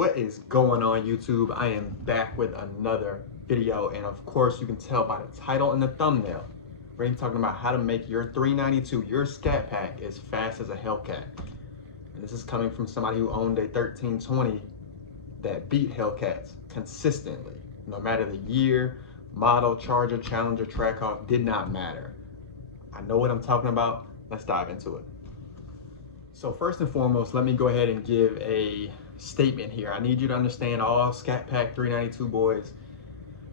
What is going on, YouTube? I am back with another video, and of course you can tell by the title and the thumbnail, we're going to be talking about how to make your 392, your Scatpack, as fast as a Hellcat. And this is coming from somebody who owned a 1320 that beat Hellcats consistently. No matter the year, model, Charger, Challenger, Trackhawk, did not matter. I know what I'm talking about. Let's dive into it. So first and foremost, let me go ahead and give a statement here. I need you to understand, all Scatpack 392 boys,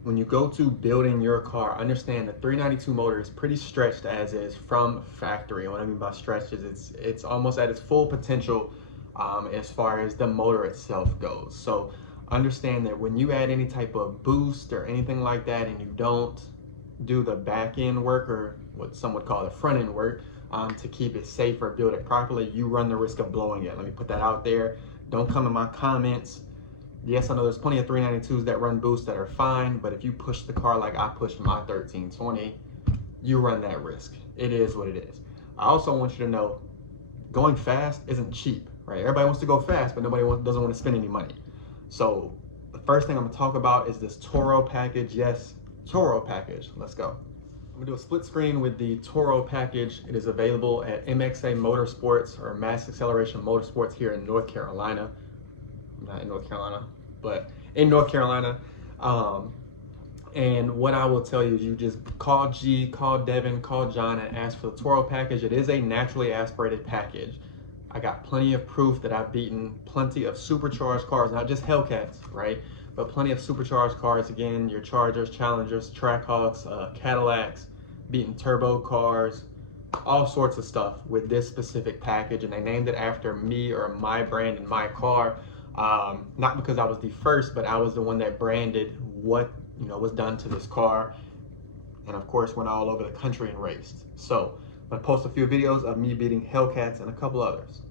when you go to building your car, understand the 392 motor is pretty stretched as is from factory. And what I mean by stretched is it's almost at its full potential as far as the motor itself goes. So understand that when you add any type of boost or anything like that and you don't do the back end work, or what some would call the front end work, to keep it safe or build it properly, you run the risk of blowing it. Let me put that out there. Don't come in my comments. Yes, I know there's plenty of 392s that run boost that are fine, but if you push the car like I pushed my 1320, you run that risk. It is what it is. I also want you to know, going fast isn't cheap, right? Everybody wants to go fast, but nobody doesn't want to spend any money. So the first thing I'm gonna talk about is this Toro package. Yes, Toro package. Let's go. I'm gonna do a split screen with the Toro package. It is available at MXA Motorsports, or Mass Acceleration Motorsports, here in North Carolina. Not in North Carolina, but in North Carolina. And what I will tell you is you just call G, call Devin, call John, and ask for the Toro package. It is a naturally aspirated package. I got plenty of proof that I've beaten plenty of supercharged cars, not just Hellcats, right? But plenty of supercharged cars. Again, your Chargers, Challengers, Trackhawks, Cadillacs, beating turbo cars, all sorts of stuff with this specific package. And they named it after me, or my brand and my car. Not because I was the first, but I was the one that branded what was done to this car, and of course went all over the country and raced. So I'm gonna post a few videos of me beating Hellcats and a couple others.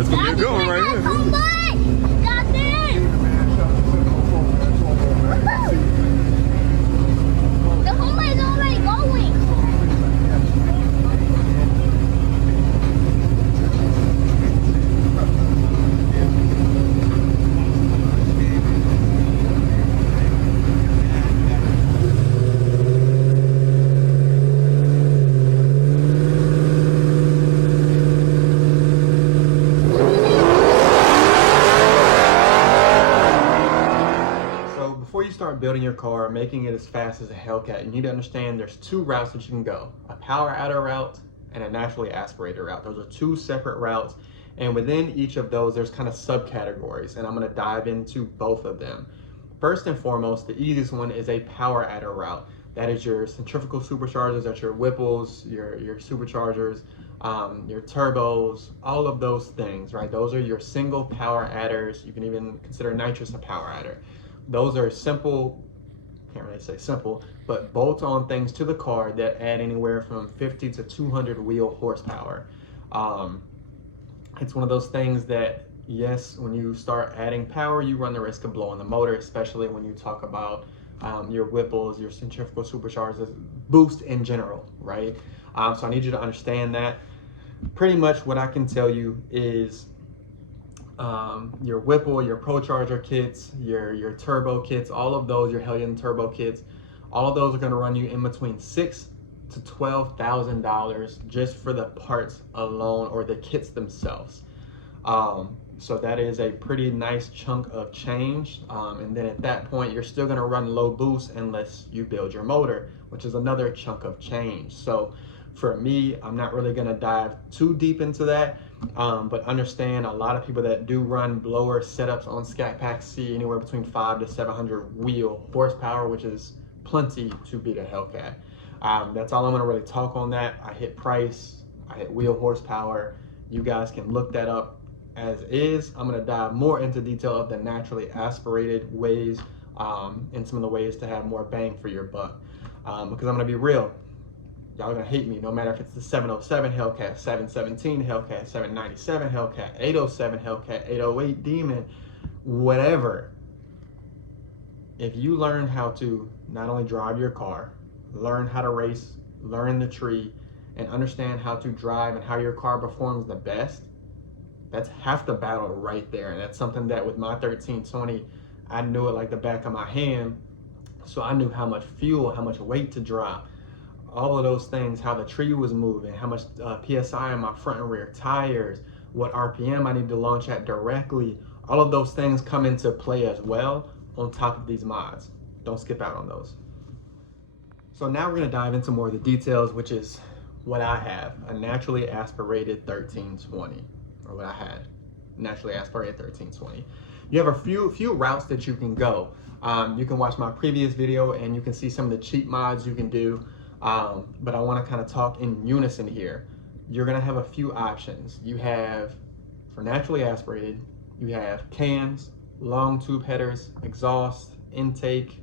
It's gonna be a good one right here. The homie is already going. Before you start building your car, making it as fast as a Hellcat, you need to understand there's two routes that you can go: a power adder route and a naturally aspirated route. Those are two separate routes, and within each of those there's kind of subcategories, and I'm going to dive into both of them. First and foremost, the easiest one is a power adder route. That is your centrifugal superchargers, that's your Whipples, your superchargers, your turbos, all of those things, right? Those are your single power adders. You can even consider nitrous a power adder. Those are simple, can't really say simple, but bolt-on things to the car that add anywhere from 50 to 200 wheel horsepower. It's one of those things that, yes, when you start adding power, you run the risk of blowing the motor, especially when you talk about your Whipples, your centrifugal superchargers, boost in general, right? So I need you to understand that. Pretty much what I can tell you is your Whipple, your Pro Charger kits, your turbo kits, all of those, your Hellion turbo kits, all of those are going to run you in between $6,000 to $12,000 just for the parts alone, or the kits themselves. So that is a pretty nice chunk of change. And then at that point, you're still going to run low boost unless you build your motor, which is another chunk of change. So for me, I'm not really going to dive too deep into that. But understand, a lot of people that do run blower setups on Scatpack see anywhere between 500 to 700 wheel horsepower, which is plenty to beat a Hellcat. That's all I'm going to really talk on that. I hit price, I hit wheel horsepower. You guys can look that up as is. I'm going to dive more into detail of the naturally aspirated ways and some of the ways to have more bang for your buck. Because I'm going to be real, Y'all are gonna hate me, no matter if it's the 707 Hellcat, 717 Hellcat, 797 Hellcat, 807 Hellcat, 808 Demon, whatever. If you learn how to not only drive your car, learn how to race, learn the tree, and understand how to drive and how your car performs the best, that's half the battle right there. And that's something that with my 1320, I knew it like the back of my hand. So I knew how much fuel, how much weight to drop, all of those things, how the tree was moving, how much PSI on my front and rear tires, what RPM I need to launch at directly. All of those things come into play as well on top of these mods. Don't skip out on those. So now we're gonna dive into more of the details, which is what I have, a naturally aspirated 1320, or what I had, naturally aspirated 1320. You have a few routes that you can go. You can watch my previous video and you can see some of the cheap mods you can do, but I wanna kind of talk in unison here. You're gonna have a few options. You have, for naturally aspirated, you have cams, long tube headers, exhaust, intake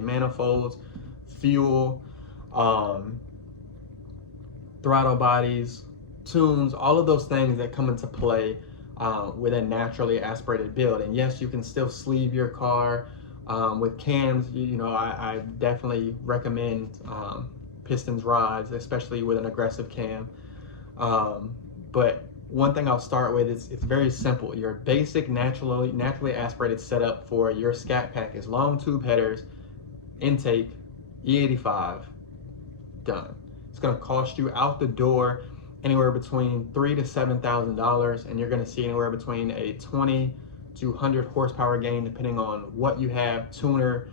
manifolds, fuel, throttle bodies, tunes, all of those things that come into play with a naturally aspirated build. And yes, you can still sleeve your car with cams. You know, I definitely recommend pistons rods, especially with an aggressive cam. But one thing I'll start with is it's very simple. Your basic naturally aspirated setup for your Scatpack is long tube headers, intake, E85, done. It's gonna cost you out the door anywhere between $3,000 to $7,000, and you're gonna see anywhere between a 20 to 100 horsepower gain depending on what you have, tuner,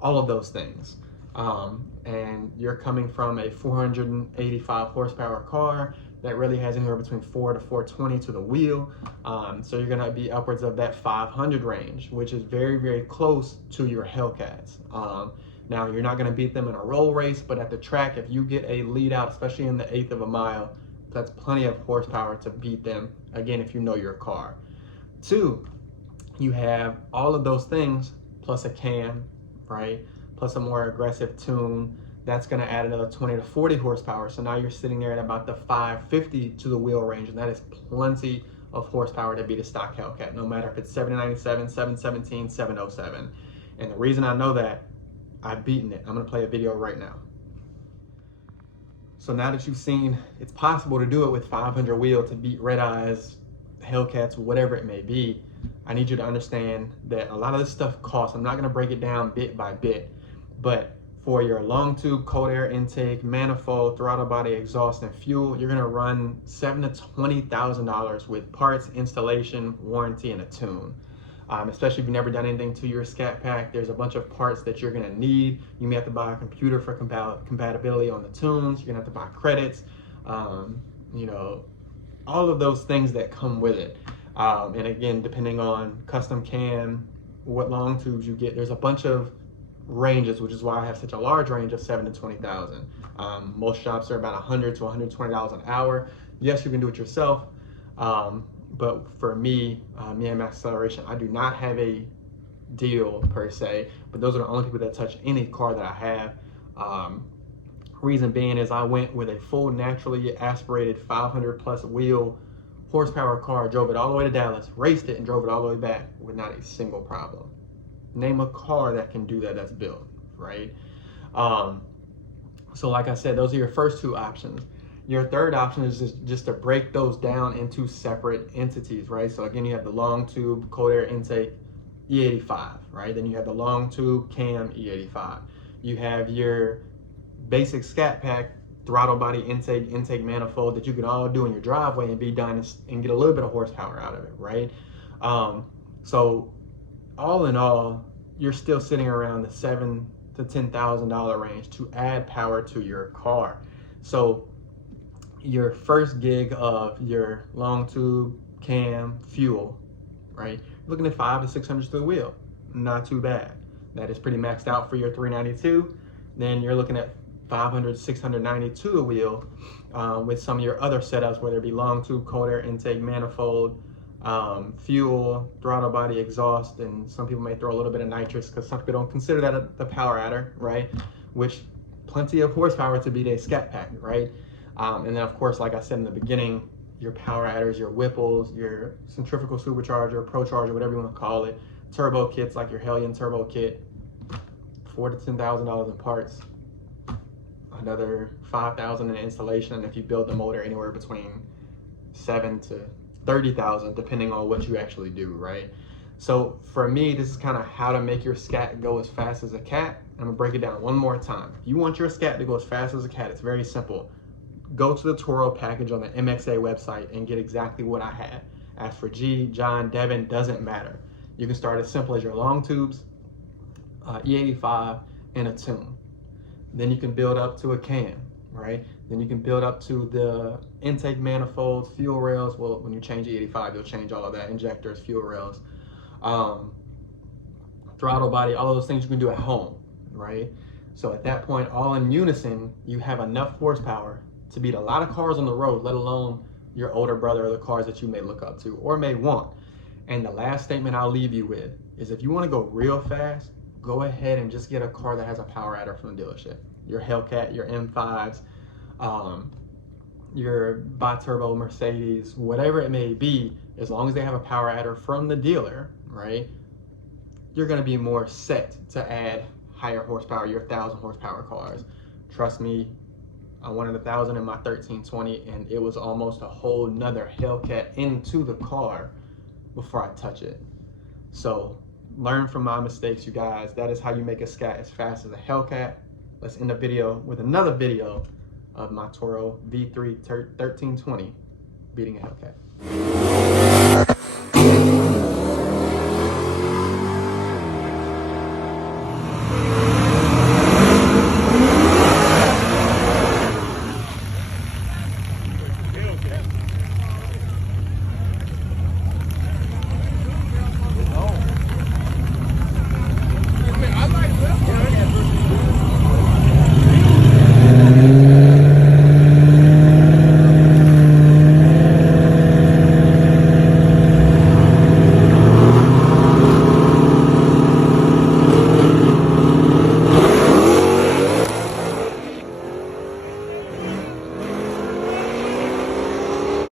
all of those things. And you're coming from a 485 horsepower car that really has anywhere between 4 to 420 to the wheel. So you're gonna be upwards of that 500 range, which is very, very close to your Hellcats. Now you're not gonna beat them in a roll race, but at the track, if you get a lead out, especially in the 1/8 of a mile, that's plenty of horsepower to beat them, again, if you know your car. 2, you have all of those things plus a cam, right? Plus a more aggressive tune. That's gonna add another 20 to 40 horsepower. So now you're sitting there at about the 550 to the wheel range, and that is plenty of horsepower to beat a stock Hellcat, no matter if it's 797, 717, 707. And the reason I know that, I've beaten it. I'm gonna play a video right now. So now that you've seen it's possible to do it with 500 wheel to beat red eyes, Hellcats, whatever it may be, I need you to understand that a lot of this stuff costs. I'm not gonna break it down bit by bit, but for your long tube, cold air intake, manifold, throttle body, exhaust, and fuel, you're gonna run $7,000 to $20,000 with parts, installation, warranty, and a tune. Especially if you've never done anything to your Scatpack, there's a bunch of parts that you're gonna need. You may have to buy a computer for compatibility on the tunes. You're gonna have to buy credits, you know, all of those things that come with it. And again, depending on custom cam, what long tubes you get, there's a bunch of ranges, which is why I have such a large range of $7,000 to $20,000. Most shops are about $100 to $120 an hour. Yes, you can do it yourself. But for me, me and Max Acceleration, I do not have a deal per se, but those are the only people that touch any car that I have. Reason being is I went with a full naturally aspirated 500 plus wheel horsepower car, drove it all the way to Dallas, raced it, and drove it all the way back with not a single problem. Name a car that can do that that's built, right? So like I said, those are your first 2 options. Your third option is just to break those down into separate entities, right? So again, you have the long tube, cold air intake, E85, right? Then you have the long tube, cam, E85. You have your basic Scatpack, throttle body, intake manifold that you can all do in your driveway and be done and get a little bit of horsepower out of it, right? So all in all, you're still sitting around the $7,000 to $10,000 range to add power to your car. So your first gig of your long tube, cam, fuel, right? You're looking at 500 to 600 to the wheel. Not too bad. That is pretty maxed out for your 392. Then you're looking at 500 to 690 to the wheel with some of your other setups, whether it be long tube, cold air intake, manifold, fuel, throttle body, exhaust, and some people may throw a little bit of nitrous because some people don't consider that the power adder, right? Which plenty of horsepower to beat a Scatpack, right? And then of course, like I said in the beginning, your power adders, your Whipples, your centrifugal supercharger, procharger, whatever you want to call it, turbo kits like your Hellion turbo kit, $4,000 to $10,000 in parts, another $5,000 in installation. If you build the motor, anywhere between $7,000 to $30,000, depending on what you actually do, right? So for me, this is kind of how to make your Scat go as fast as a cat. I'm gonna break it down one more time. If you want your Scat to go as fast as a cat, it's very simple. Go to the Toro package on the MXA website and get exactly what I had. As for G, John, Devin, doesn't matter. You can start as simple as your long tubes, E85, and a tune. Then you can build up to a cam, right? Then you can build up to the intake manifolds, fuel rails. Well, when you change E85, you'll change all of that, injectors, fuel rails, throttle body, all of those things you can do at home, right? So at that point, all in unison, you have enough horsepower to beat a lot of cars on the road, let alone your older brother or the cars that you may look up to or may want. And the last statement I'll leave you with is, if you want to go real fast, go ahead and just get a car that has a power adder from the dealership. Your Hellcat, your M5s, your bi-turbo Mercedes, whatever it may be, as long as they have a power adder from the dealer, right, you're going to be more set to add higher horsepower, your 1,000 horsepower cars. Trust me, I wanted 1,000 in my 1320, and it was almost a whole nother Hellcat into the car before I touch it. So learn from my mistakes, you guys. That is how you make a Scat as fast as a Hellcat. Let's end the video with another video of my Toro V3 1320 beating a Hellcat.